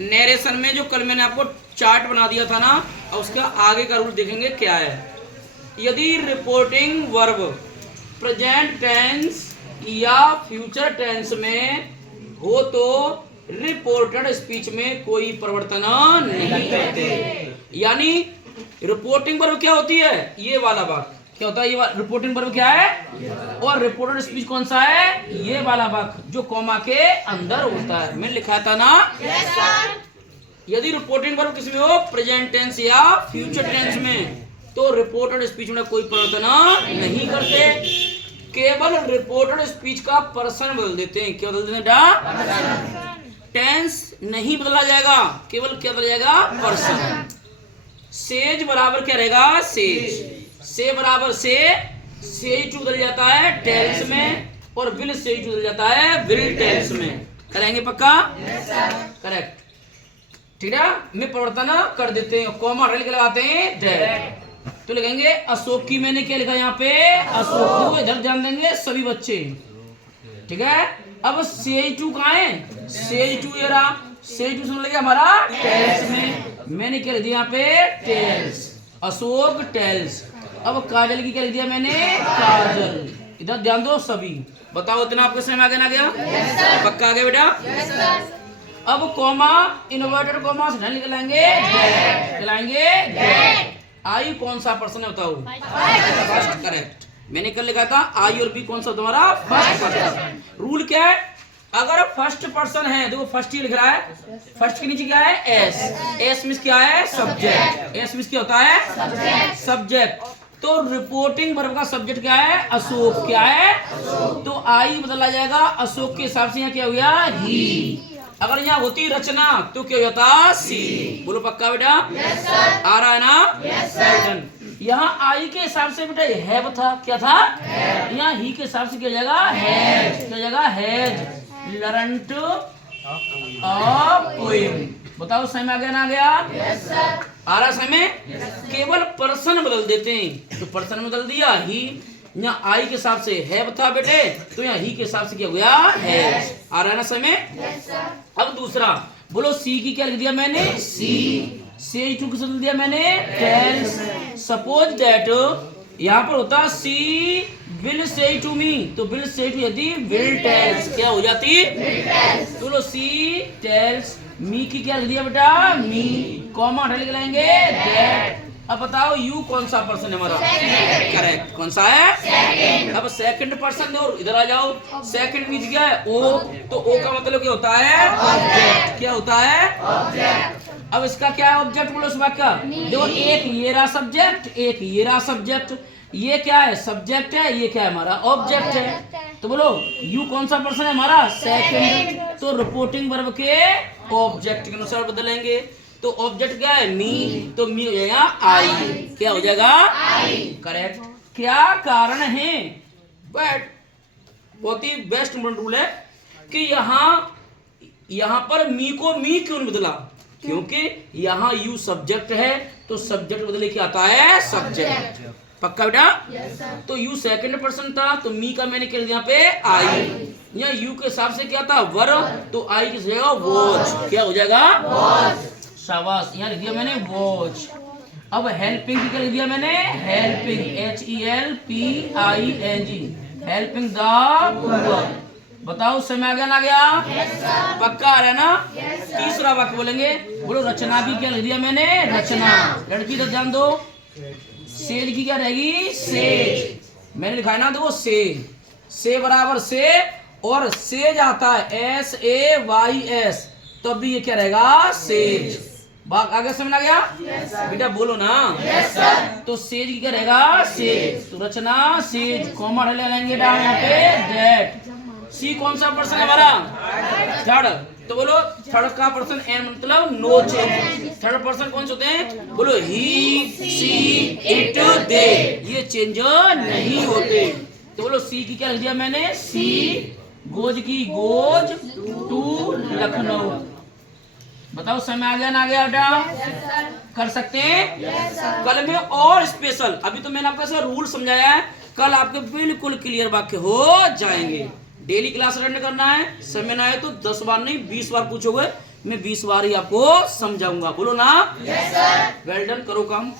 Narration में जो कल मैंने आपको चार्ट बना दिया था ना, उसका आगे का रूल देखेंगे क्या है। यदि रिपोर्टिंग वर्ब प्रेजेंट टेंस या फ्यूचर टेंस में हो तो रिपोर्टेड स्पीच में कोई परिवर्तन नहीं करते। यानी रिपोर्टिंग वर्ब क्या होती है, ये वाला वाक्य क्या होता है, ये रिपोर्टिंग वर्ब क्या है, और रिपोर्टेड स्पीच कौन सा है, ये वाला वाक्य जो कॉमा के अंदर होता है। मैंने लिखा था ना, यदि रिपोर्टिंग वर्ब किसमें हो, प्रेजेंट टेंस या फ्यूचर टेंस में, तो रिपोर्टेड स्पीच में कोई परिवर्तन नहीं करते, केवल रिपोर्टेड स्पीच का पर्सन बदल देते हैं। क्या बदल देते हैं, टेंस नहीं बदला जाएगा, केवल क्या बदल जाएगा, पर्सन। सेज बराबर क्या रहेगा, सेज, से बराबर से, सेज टू बदल जाता है टेल्स में, और विल सेज टू बदल जाता है विल टेल्स में। करेंगे पक्का, करेक्ट, ठीक है। में परिवर्तन कर देते हैं, कॉमा हटा के लगाते हैं डेट। तो लिखेंगे अशोक की, मैंने क्या लिखा यहाँ पे, अशोक को, इधर ध्यान देंगे सभी बच्चे, ठीक है। अब सेज टू कहाँ है, सेज टू ये रहा, सेज टू समझ लिया हमारा टेल्स में, मैंने क्या लिख दिया यहाँ पे, टेल्स, अशोक टेल्स। अब काजल की क्या लिख दिया मैंने, काजल, इधर ध्यान दो सभी, बताओ इतना आपके समझ में आगे ना गया, पक्का आ गया बेटा। अब कॉमा इन्वर्टेड कॉमा से निकल लाएंगे, आई कौन सा पर्सन है बताओ, फर्स्ट, करेक्ट। मैंने कल लिखा था आई और बी कौन सा तुम्हारा, फर्स्ट पर्सन। रूल क्या है, अगर फर्स्ट पर्सन है, देखो फर्स्ट ही लिख रहा है, फर्स्ट के नीचे क्या है, एस, एस मींस क्या है, सब्जेक्ट, एस मींस क्या होता है, सब्जेक्ट। तो रिपोर्टिंग वर्ब का सब्जेक्ट क्या है, अशोक, क्या है, तो आई बदला जाएगा अशोक के हिसाब से, यहाँ क्या हो गया, ही। अगर यहाँ होती रचना तो क्या हो जाता, सी। बोलो पक्का बेटा, आ रहा है ना, यहाँ आई के हिसाब से बेटा हैव था, क्या था, यहाँ ही के हिसाब से क्या हो जाएगा, हैज, क्या हो जाएगा, हैज लर्नड अ पोएम। बताओ सही में आ गया ना, आ गया, आ रहा सही में, केवल पर्सन बदल देते हैं, तो पर्सन बदल दिया ही, यहाँ आई के हिसाब से हैव था बेटे, तो यहाँ ही के हिसाब से क्या हो गया, हैज। आ रहा है ना सही में। अब दूसरा बोलो, सी की क्या लिख दिया मैंने, सी, सेज टू किसे दिया मैंने, टेल्स। सपोज दैट यहाँ पर होता सी विल से टू मी, तो विल से टू यदि विल टेल्स क्या हो जाती, तो लो सी टेल्स। मी की क्या लिख दिया बेटा, मी, कॉमा हटा लिख लाएंगे दैट। अब बताओ यू कौन सा पर्सन है हमारा, करेक्ट, कौन सा है, अब सेकंड पर्सन, और इधर आ जाओ, सेकंड मीन्स क्या है, ओ, तो ओ का मतलब क्या होता है, ऑब्जेक्ट, क्या होता है, ऑब्जेक्ट। अब इसका क्या है ऑब्जेक्ट, बोलो इस वाक्य का, देखो एक ये रहा सब्जेक्ट, एक ये रहा सब्जेक्ट, ये क्या है, सब्जेक्ट है, ये क्या है हमारा, ऑब्जेक्ट है। तो बोलो यू कौन सा पर्सन है हमारा, सेकंड, तो रिपोर्टिंग वर्ब के ऑब्जेक्ट के अनुसार बदलेंगे, तो ऑब्जेक्ट क्या है, मी, तो मी हो जाएगा आई, क्या हो जाएगा, आई, करेक्ट। क्या कारण है, बट बहुत ही बेस्ट रूल है कि यहाँ पर मी को मी क्यों नहीं बदला, क्योंकि यहाँ यू सब्जेक्ट है, तो सब्जेक्ट बदले क्या आता है, सब्जेक्ट, पक्का बेटा। तो यू सेकंड पर्सन था, तो मी का मैंने क्या लिया यहाँ पे, आई, यहाँ यू के हिसाब से क्या था, वर्ब, तो आई किस जाएगा, वॉच, क्या हो जाएगा, वॉच, शाबाश, यहाँ लिख दिया मैंने वॉच। अब हेल्पिंग की क्या लिख दिया मैंने, helping, HELPING, helping the poor. बताओ समय आ गया ना, गया, पक्का आ रहा है ना। तीसरा वाक्य बोलेंगे, बोलो रचना की क्या लिख दिया मैंने, रचना, लड़की तो ध्यान दो, सेज की क्या रहेगी, सेज, मैंने लिखा है ना, देखो से बराबर से, और सेज आता है SAYS, तब भी ये क्या रहेगा, सेज। बात आगे समझ आ गया, बेटा बोलो ना, तो सेज की क्या रहेगा, सेज, तो रचना सेज, कॉमा ले लेंगे यहाँ पे दैट। सी कौन सा पर्सन है हमारा, थर्ड, तो बोलो थर्ड का पर्सन एन मतलब नो चेंज। थर्ड पर्सन कौन से होते हैं, बोलो ही, सी, इट, दे, ये चेंज नहीं होते। तो बोलो सी की क्या लिख दिया मैंने, सी, गोज की गोज टू लखनऊ। बताओ समय आ गया ना, आ गया बेटा, कर सकते हैं। कल में और स्पेशल, अभी तो मैंने आपको रूल समझाया है, कल आपके बिल्कुल क्लियर वाक्य हो जाएंगे। डेली क्लास अटेंड करना है, समय ना आए तो 10 बार नहीं 20 बार पूछोगे, मैं 20 बार ही आपको समझाऊंगा। बोलो ना। Yes sir. वेल डन, करो काम।